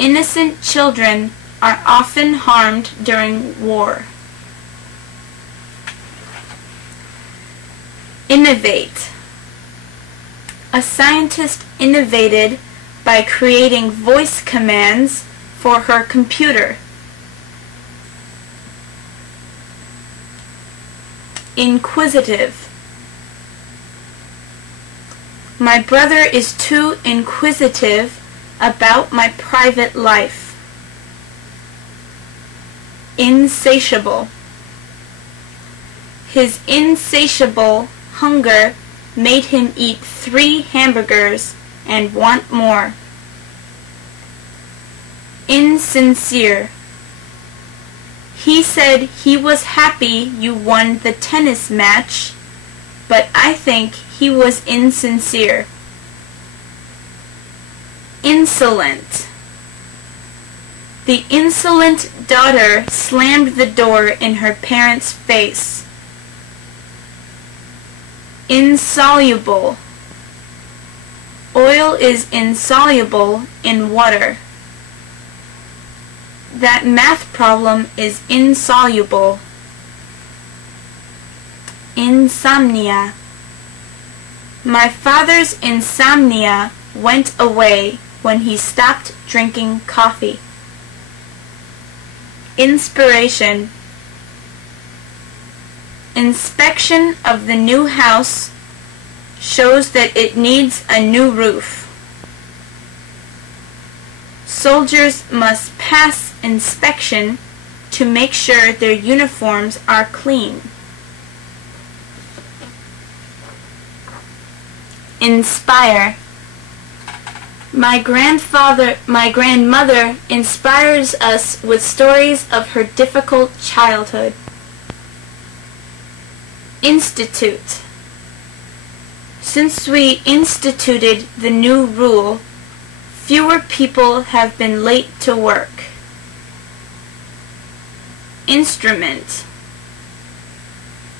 innocent children are often harmed during war. Innovate. A scientist innovated by creating voice commands for her computer. Inquisitive. My brother is too inquisitive about my private life. Insatiable. His insatiable hunger made him eat 3 hamburgers and want more. Insincere. He said he was happy you won the tennis match, but I think he was insincere. Insolent. The insolent daughter slammed the door in her parents' face. Insoluble. Oil is insoluble in water. That math problem is insoluble. Insomnia. My father's insomnia went away when he stopped drinking coffee. Inspiration. Inspection of the new house shows that it needs a new roof. Soldiers must pass inspection to make sure their uniforms are clean. Inspire. My grandmother inspires us with stories of her difficult childhood. Institute. Since we instituted the new rule, fewer people have been late to work. Instrument.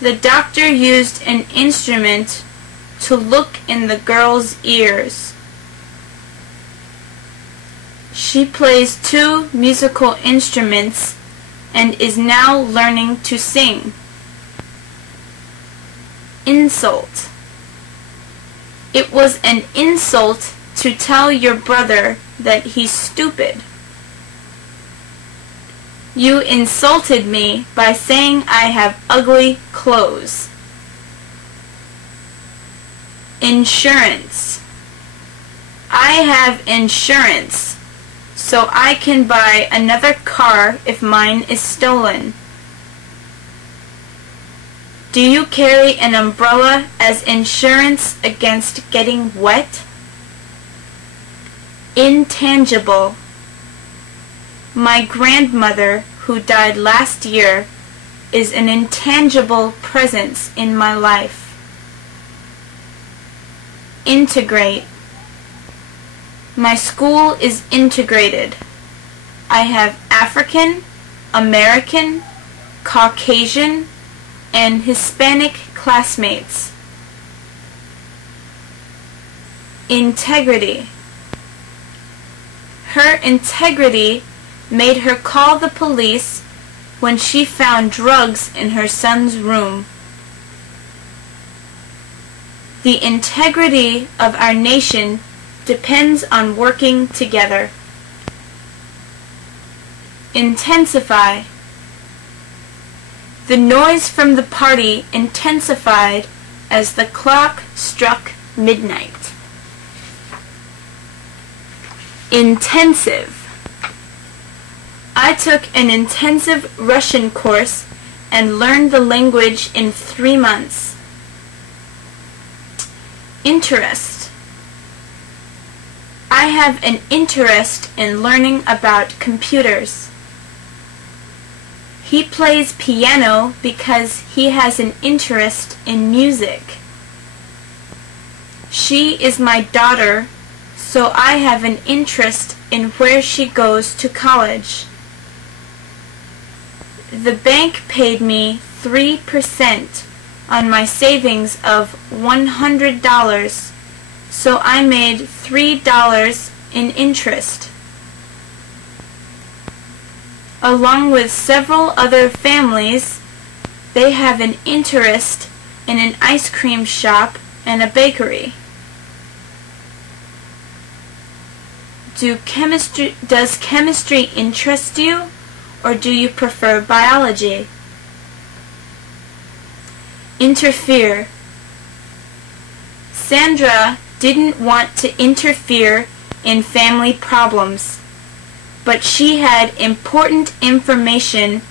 The doctor used an instrument to look in the girl's ears. She plays 2 musical instruments and is now learning to sing. Insult. It was an insult to tell your brother that he's stupid. You insulted me by saying I have ugly clothes. Insurance. I have insurance, so I can buy another car if mine is stolen. Do you carry an umbrella as insurance against getting wet? Intangible. My grandmother, who died last year, is an intangible presence in my life. Integrate. My school is integrated. I have African, American, Caucasian, and Hispanic classmates. Integrity. Her integrity made her call the police when she found drugs in her son's room. The integrity of our nation depends on working together. Intensify. The noise from the party intensified as the clock struck midnight. Intensive. I took an intensive Russian course and learned the language in 3 months. Interest. I have an interest in learning about computers. He plays piano because he has an interest in music. She is my daughter, so I have an interest in where she goes to college. The bank paid me 3% on my savings of $100, so I made $3 in interest. Along with several other families, they have an interest in an ice cream shop and a bakery. Does chemistry interest you, or do you prefer biology? Interfere. Sandra didn't want to interfere in family problems, but she had important information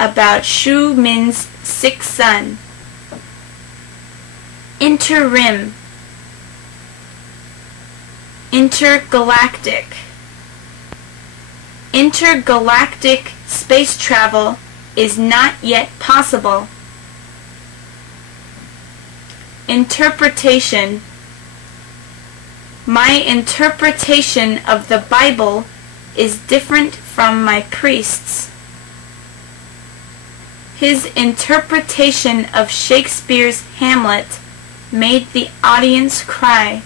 about Shu Min's sick son. Interim. Intergalactic. Intergalactic space travel is not yet possible. Interpretation. My interpretation of the Bible is different from my priest's. His interpretation of Shakespeare's Hamlet made the audience cry.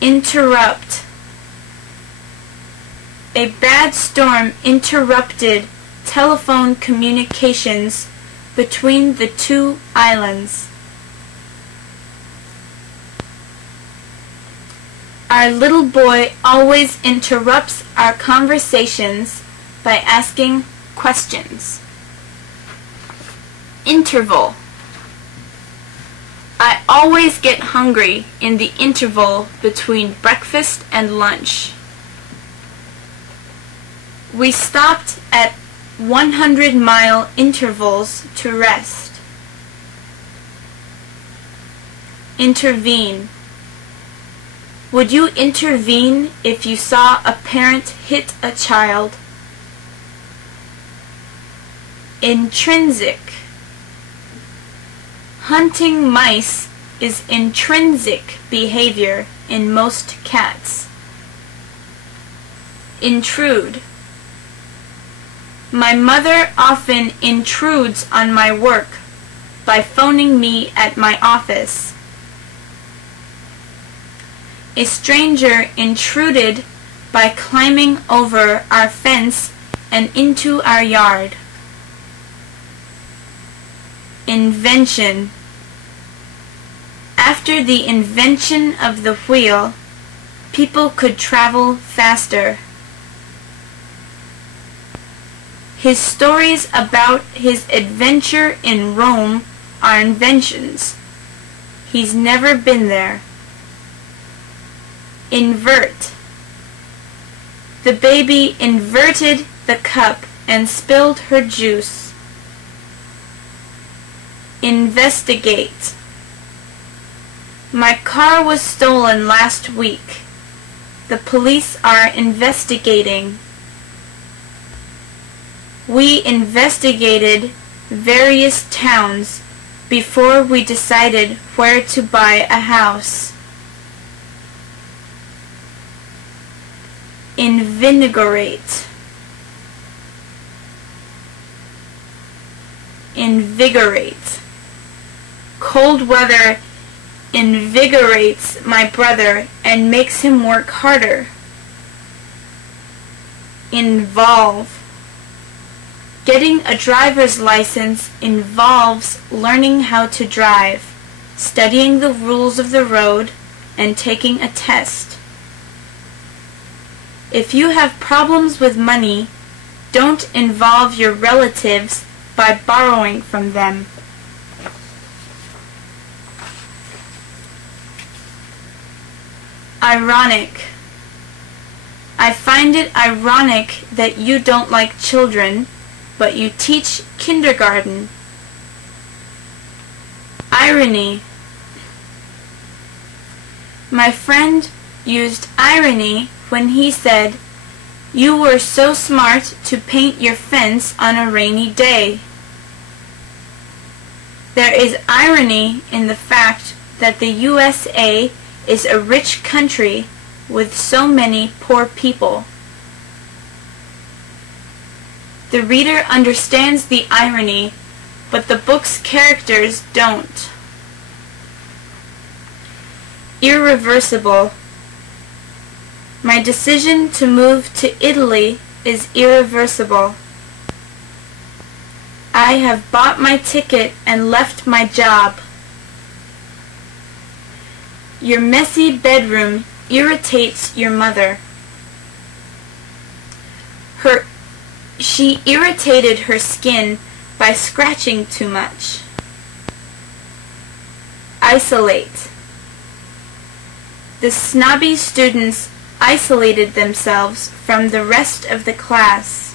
Interrupt. A bad storm interrupted telephone communications between the two islands. Our little boy always interrupts our conversations by asking questions. Interval. I always get hungry in the interval between breakfast and lunch. We stopped at 100-mile intervals to rest. Intervene. Would you intervene if you saw a parent hit a child? Intrinsic. Hunting mice is intrinsic behavior in most cats. Intrude. My mother often intrudes on my work by phoning me at my office. A stranger intruded by climbing over our fence and into our yard. Invention. After the invention of the wheel, people could travel faster. His stories about his adventure in Rome are inventions. He's never been there. Invert. The baby inverted the cup and spilled her juice. Investigate. My car was stolen last week. The police are investigating. We investigated various towns before we decided where to buy a house. Invigorate. Invigorate. Cold weather invigorates my brother and makes him work harder. Involve. Getting a driver's license involves learning how to drive, studying the rules of the road, and taking a test. If you have problems with money, don't involve your relatives by borrowing from them. Ironic. I find it ironic that you don't like children, but you teach kindergarten. Irony. My friend used irony when he said, "You were so smart to paint your fence on a rainy day." There is irony in the fact that the USA is a rich country with so many poor people. The reader understands the irony, but the book's characters don't. Irreversible. My decision to move to Italy is irreversible. I have bought my ticket and left my job. Your messy bedroom irritates your mother. She irritated her skin by scratching too much. Isolate. The snobby students isolated themselves from the rest of the class.